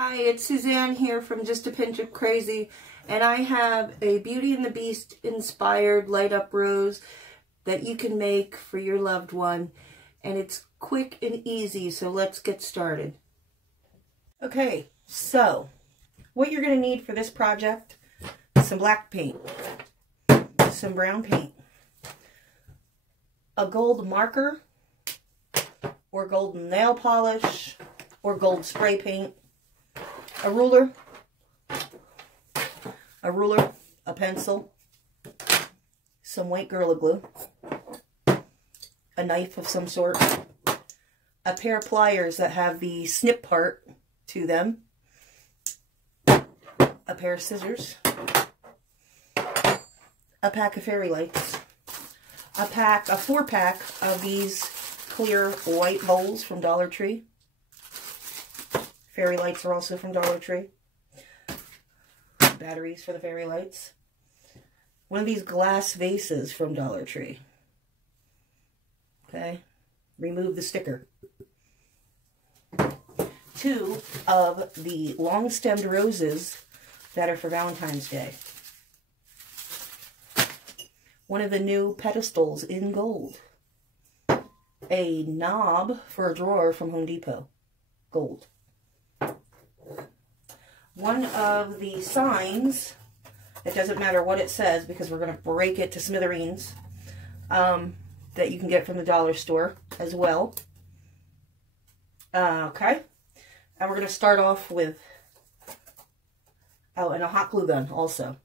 Hi, it's Suzanne here from Just a Pinch of Crazy, and I have a Beauty and the Beast inspired light up rose that you can make for your loved one, and it's quick and easy, so let's get started. Okay, so what you're going to need for this project is some black paint, some brown paint, a gold marker, or gold nail polish, or gold spray paint, a ruler, a pencil, some white Gorilla Glue, a knife of some sort, a pair of pliers that have the snip part to them, a pair of scissors, a pack of fairy lights, a 4-pack of these clear white bowls from Dollar Tree. Fairy lights are also from Dollar Tree. Batteries for the fairy lights. One of these glass vases from Dollar Tree. Okay. Remove the sticker. 2 of the long-stemmed roses that are for Valentine's Day. One of the new pedestals in gold. A knob for a drawer from Home Depot. Gold. One of the signs, it doesn't matter what it says because we're going to break it to smithereens, that you can get from the dollar store as well. Okay. And we're going to start off with, oh, and a hot glue gun also.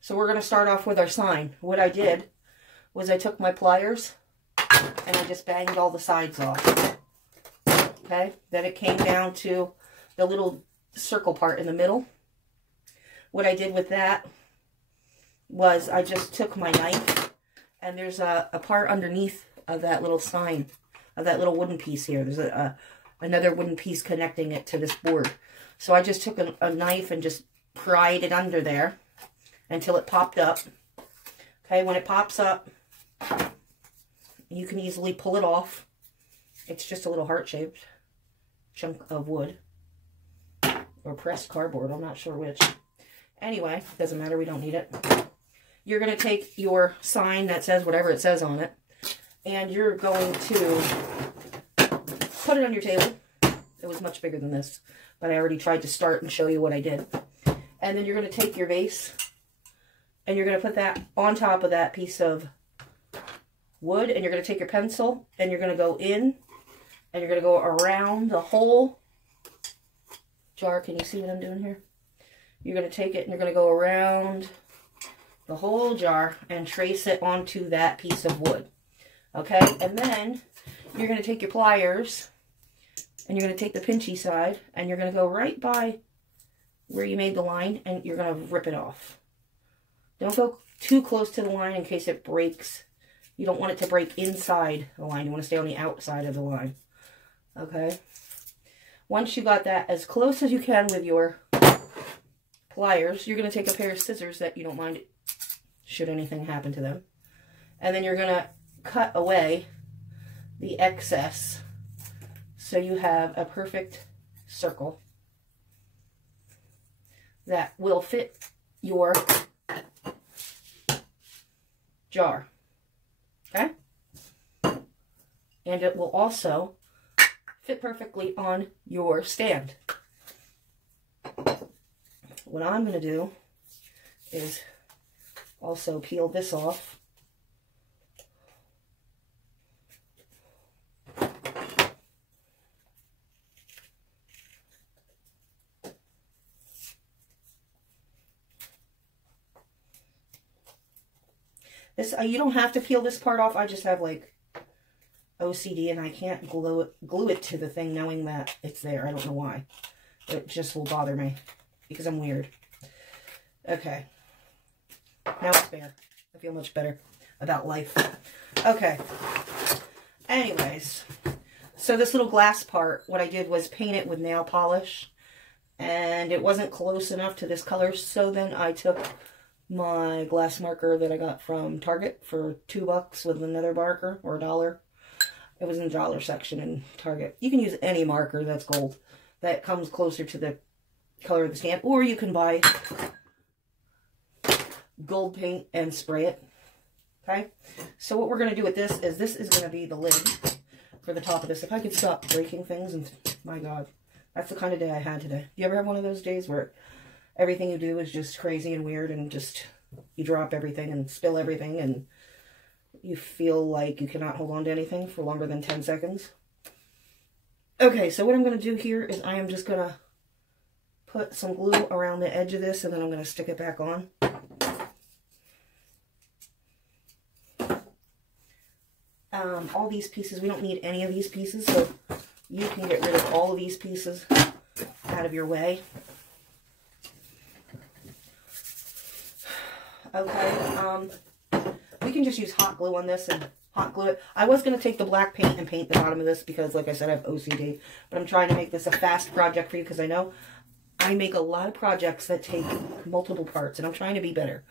So we're going to start off with our sign. What I did was I took my pliers and I just banged all the sides off. Okay. Then it came down to the little circle part in the middle. What I did with that was I just took my knife, and there's a part underneath of that little sign, of that little wooden piece here. There's another wooden piece connecting it to this board. So I just took a knife and just pried it under there until it popped up. Okay, when it pops up, you can easily pull it off. It's just a little heart-shaped chunk of wood. Or pressed cardboard, I'm not sure which. Anyway, doesn't matter, we don't need it. You're going to take your sign that says whatever it says on it, and you're going to put it on your table. It was much bigger than this, but I already tried to start and show you what I did. And then you're going to take your vase, and you're going to put that on top of that piece of wood, and you're going to take your pencil, and you're going to go in, and you're going to go around the whole jar. Can you see what I'm doing here? You're going to take it and you're going to go around the whole jar and trace it onto that piece of wood. Okay? And then you're going to take your pliers and you're going to take the pinchy side and you're going to go right by where you made the line and you're going to rip it off. Don't go too close to the line in case it breaks. You don't want it to break inside the line. You want to stay on the outside of the line. Okay? Once you got that as close as you can with your pliers, you're going to take a pair of scissors that you don't mind should anything happen to them. And then you're going to cut away the excess so you have a perfect circle that will fit your jar. Okay? And it will also fit perfectly on your stand. What I'm going to do is also peel this off. This you don't have to peel this part off. I just have like OCD and I can't glue it to the thing knowing that it's there. I don't know why. It just will bother me because I'm weird. Okay. Now it's bare. I feel much better about life. Okay. Anyways. So this little glass part, what I did was paint it with nail polish. And it wasn't close enough to this color. So then I took my glass marker that I got from Target for $2 with another marker, or $1. It was in the dollar section in Target. You can use any marker that's gold. that comes closer to the color of the stamp. Or you can buy gold paint and spray it. Okay? So what we're going to do with this is going to be the lid for the top of this. If I could stop breaking things, and my God, that's the kind of day I had today. You ever have one of those days where everything you do is just crazy and weird, and just you drop everything and spill everything, and you feel like you cannot hold on to anything for longer than 10 seconds? Okay, so what I'm going to do here is I am just going to put some glue around the edge of this, and then I'm going to stick it back on. All these pieces, we don't need any of these pieces, so you can get rid of all of these pieces out of your way. Okay, we can just use hot glue on this and hot glue it. I was going to take the black paint and paint the bottom of this because, like I said, I have OCD. But I'm trying to make this a fast project for you because I know I make a lot of projects that take multiple parts, and I'm trying to be better.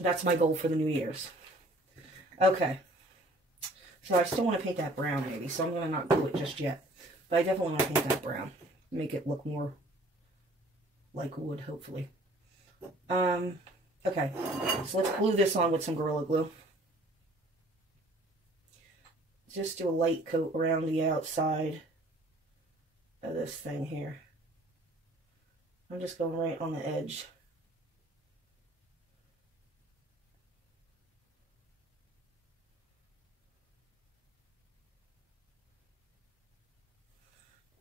That's my goal for the New Year's. Okay. So I still want to paint that brown maybe, so I'm going to not glue it just yet. But I definitely want to paint that brown. Make it look more like wood, hopefully. Okay, so let's glue this on with some Gorilla Glue. Just do a light coat around the outside of this thing here. I'm just going right on the edge.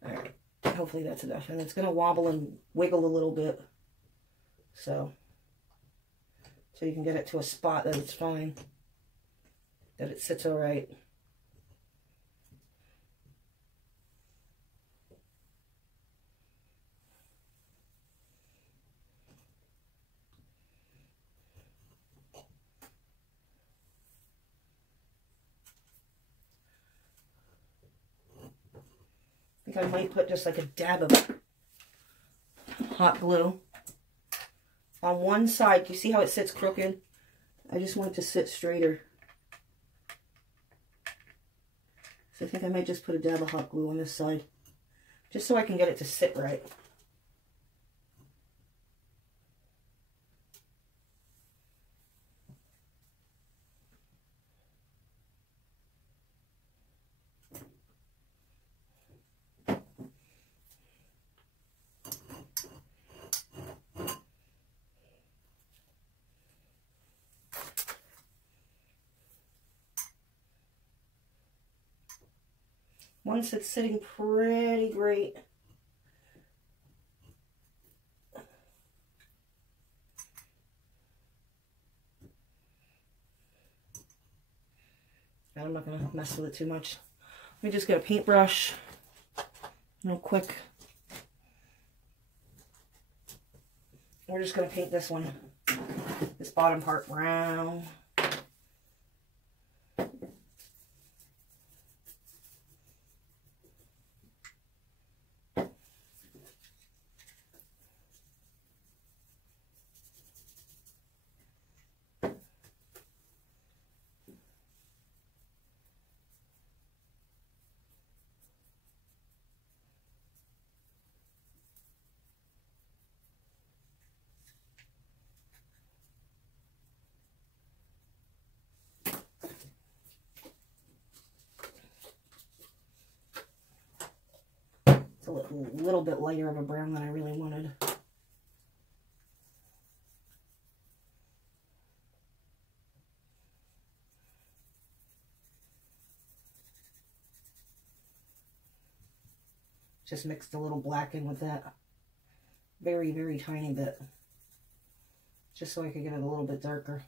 Alright, hopefully that's enough. And it's going to wobble and wiggle a little bit. So you can get it to a spot that it's fine. That it sits alright. I think I might put just like a dab of hot glue on one side. You see how it sits crooked? I just want it to sit straighter. So I think I might just put a dab of hot glue on this side, just so I can get it to sit right. Once it's sitting pretty great, and I'm not going to mess with it too much. Let me just get a paintbrush real quick. We're just going to paint this one, this bottom part brown. A little bit lighter of a brown than I really wanted. Just mixed a little black in with that. Very, very tiny bit. Just so I could get it a little bit darker.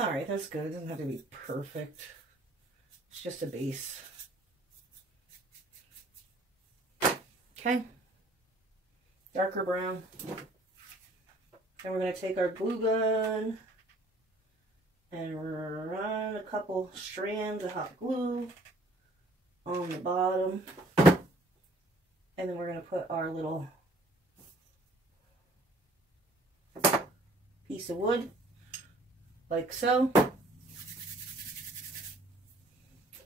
All right, that's good. It doesn't have to be perfect. It's just a base. Okay. Darker brown. Then we're going to take our glue gun and run a couple strands of hot glue on the bottom. And then we're going to put our little piece of wood, like so.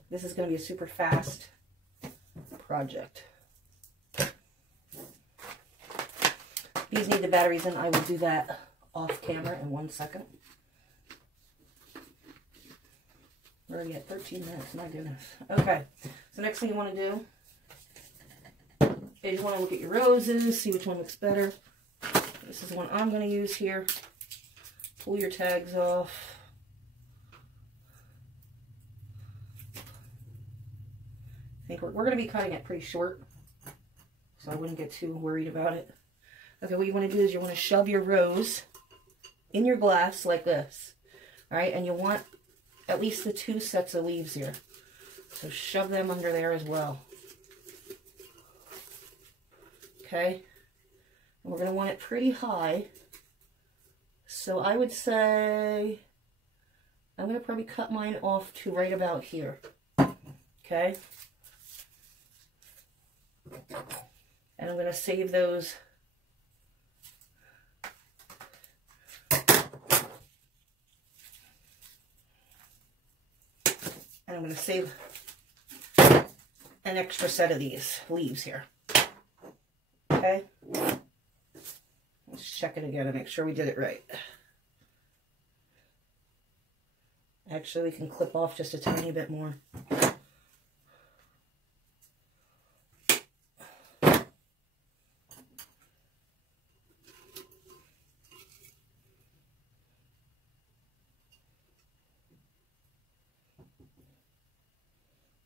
This is going to be a super fast project. These need the batteries in. I will do that off camera in 1 second. We're already at 13 minutes, my goodness. Okay, so next thing you want to do is you want to look at your roses, see which one looks better. This is the one I'm going to use here. Pull your tags off. I think we're going to be cutting it pretty short, so I wouldn't get too worried about it. Okay, what you want to do is you want to shove your rose in your glass like this. All right, and you want at least the 2 sets of leaves here. So shove them under there as well. Okay, and we're going to want it pretty high. So I would say I'm going to probably cut mine off to right about here. Okay, and I'm going to save those. And I'm going to save an extra set of these leaves here. Okay. Let's check it again and make sure we did it right. Actually, we can clip off just a tiny bit more.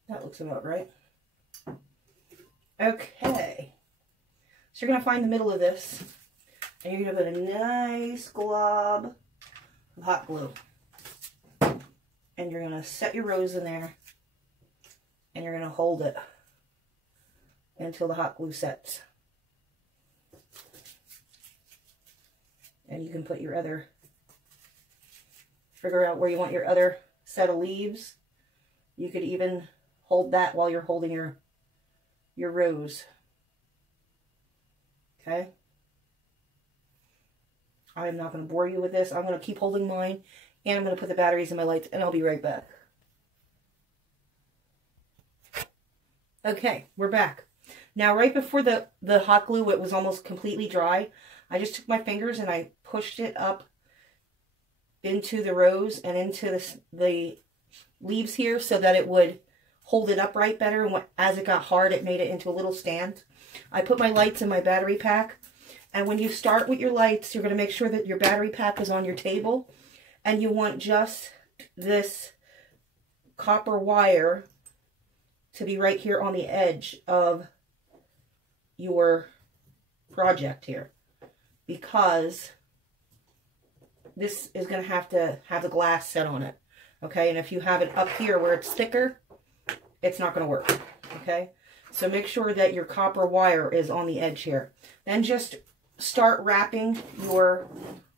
That looks about right. Okay. So you're going to find the middle of this, and you're going to put a nice glob of hot glue. And you're going to set your rose in there, and you're going to hold it until the hot glue sets. And you can put your other, figure out where you want your other set of leaves. You could even hold that while you're holding your rose. Okay? I'm not going to bore you with this. I'm going to keep holding mine, and I'm going to put the batteries in my lights, and I'll be right back. Okay, we're back. Now, right before the hot glue, it was almost completely dry. I just took my fingers and I pushed it up into the rose and into the leaves here so that it would hold it upright better, and as it got hard, it made it into a little stand. I put my lights in my battery pack, and when you start with your lights, you're going to make sure that your battery pack is on your table, and you want just this copper wire to be right here on the edge of your project here, because this is going to have the glass set on it, okay? And if you have it up here where it's thicker, it's not going to work, okay? So make sure that your copper wire is on the edge here. Then just start wrapping your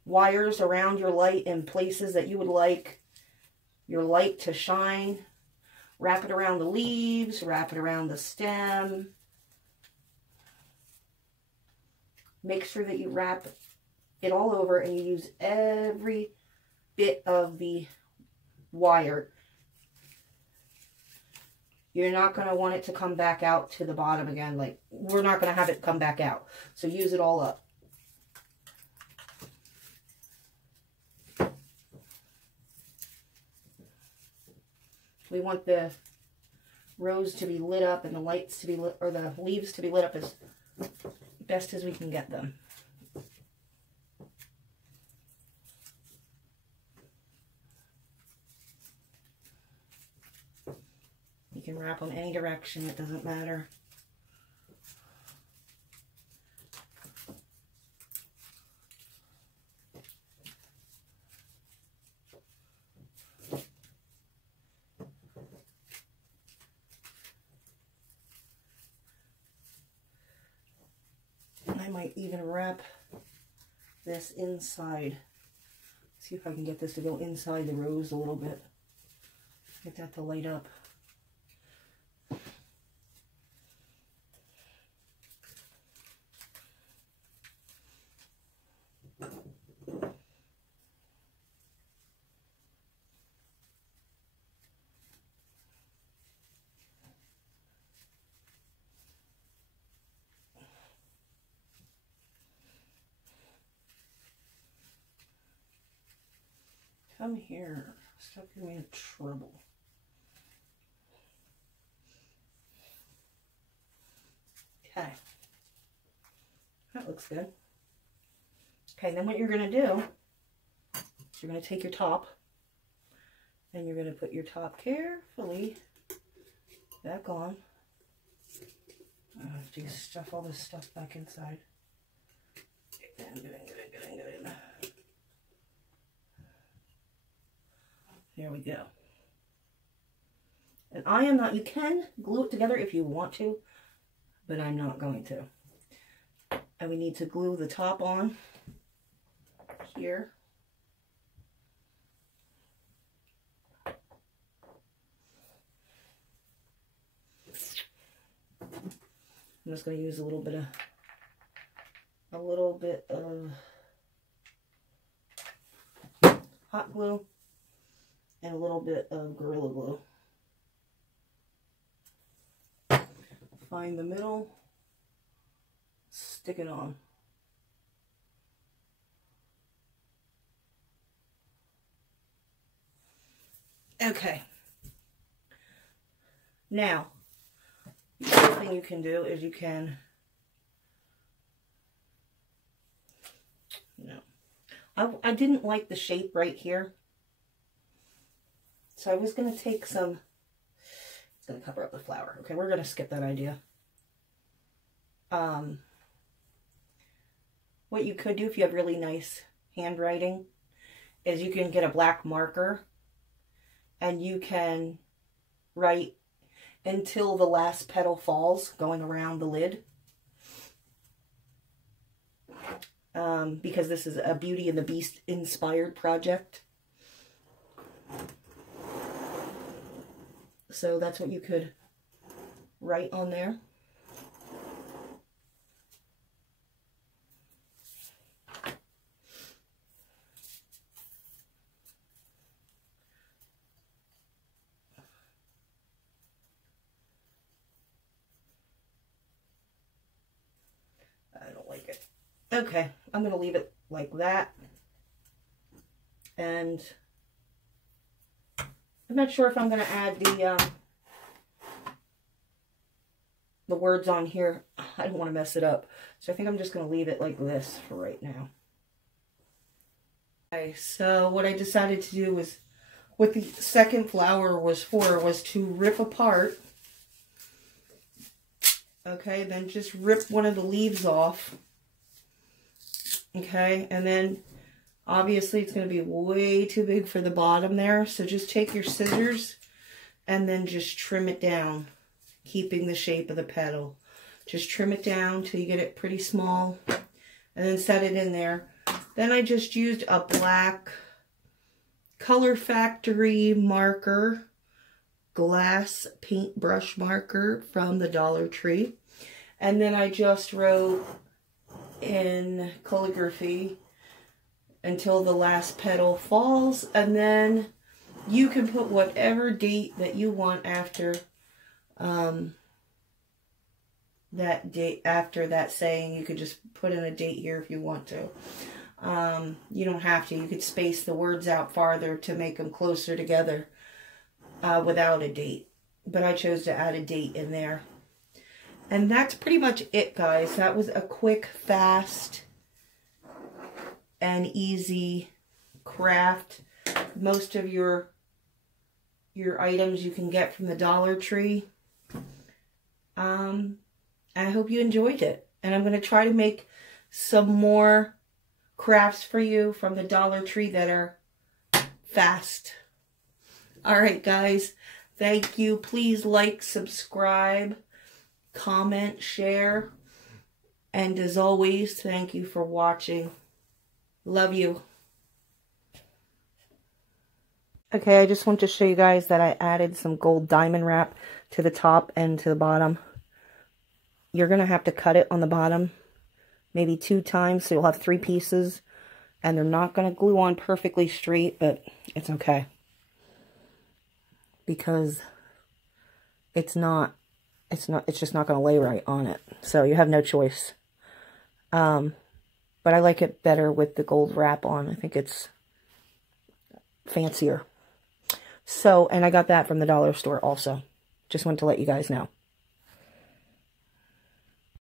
wires around your light in places that you would like your light to shine. Wrap it around the leaves, wrap it around the stem. Make sure that you wrap it all over and you use every bit of the wire. You're not going to want it to come back out to the bottom again. Like, we're not going to have it come back out. So use it all up. We want the rose to be lit up and the lights to be lit, or the leaves to be lit up as best as we can get them. You can wrap them any direction, it doesn't matter. I might even wrap this inside. See if I can get this to go inside the rose a little bit. Get that to light up. Come here. Stop getting me in trouble. Okay. That looks good. Okay, then what you're going to do is you're going to take your top and you're going to put your top carefully back on. I have to stuff all this stuff back inside. Good. There we go. And I am not, you can glue it together if you want to, but I'm not going to. And we need to glue the top on here. I'm just going to use a little bit of hot glue and a little bit of Gorilla Glue. Find the middle, stick it on. Okay. Now, the other thing you can do is you can, I didn't like the shape right here. So I was going to take some, it's going to cover up the flower. Okay, we're going to skip that idea. What you could do if you have really nice handwriting is you can get a black marker and you can write until the last petal falls, going around the lid. Because this is a Beauty and the Beast inspired project. So that's what you could write on there. I don't like it. Okay, I'm going to leave it like that. And I'm not sure if I'm going to add the words on here. I don't want to mess it up. So I think I'm just going to leave it like this for right now. Okay, so what I decided to do was, what the second flower was for, was to rip apart. Okay, then just rip one of the leaves off. Okay, and then obviously it's going to be way too big for the bottom there. So just take your scissors and then just trim it down, keeping the shape of the petal. Just trim it down till you get it pretty small and then set it in there. Then I just used a black Color Factory marker, glass paintbrush marker from the Dollar Tree. And then I just wrote in calligraphy until the last petal falls, and then you can put whatever date that you want after that date, after that saying. You could just put in a date here if you want to. You don't have to. You could space the words out farther to make them closer together without a date, but I chose to add a date in there. And that's pretty much it, guys. That was a quick, fast, and easy craft. Most of your items you can get from the Dollar Tree. I hope you enjoyed it. And I'm going to try to make some more crafts for you from the Dollar Tree that are fast. Alright, guys. Thank you. Please like, subscribe, comment, share. And as always, thank you for watching. Love you. Okay, I just want to show you guys that I added some gold diamond wrap to the top and to the bottom. You're going to have to cut it on the bottom maybe 2 times, so you'll have 3 pieces. And they're not going to glue on perfectly straight, but it's okay. Because it's just not going to lay right on it. So you have no choice. But I like it better with the gold wrap on. I think it's fancier. So, and I got that from the dollar store also. Just wanted to let you guys know.